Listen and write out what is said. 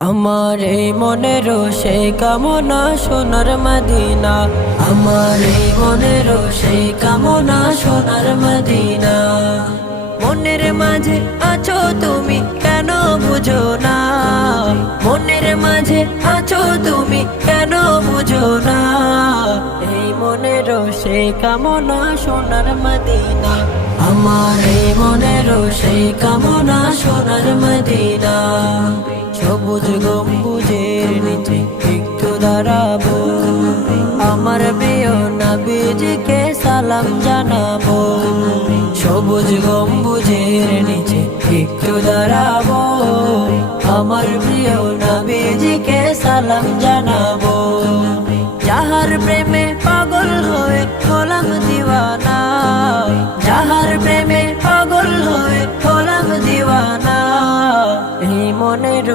আমার এই মনের সেই কামনা সোনার মদিনা, আমার এই মনের সেই কামনা সোনার মদিনা। মনের মাঝে আছো তুমি কেন বুঝো না, মনের মাঝে আছো তুমি কেন বুঝো না। এই মনের সেই কামনা সোনার মদিনা, আমার এই মনের সেই কামনা সোনার মদিনা। সবুজ গম্বুজের নিচে একটু দাঁড়াবো, আমার প্রিয় নবীজিকে সালাম জানাবো। সবুজ গম্বুজের নিচে একটু দাঁড়াবো, আমার প্রিয় নবীজিকে সালাম জানাবো। যাহার প্রেমে পাগল হয়ে হলাম দিওয়ানা, যাহার প্রেমে পাগল হয়ে হলাম দিওয়ানা। এই মনের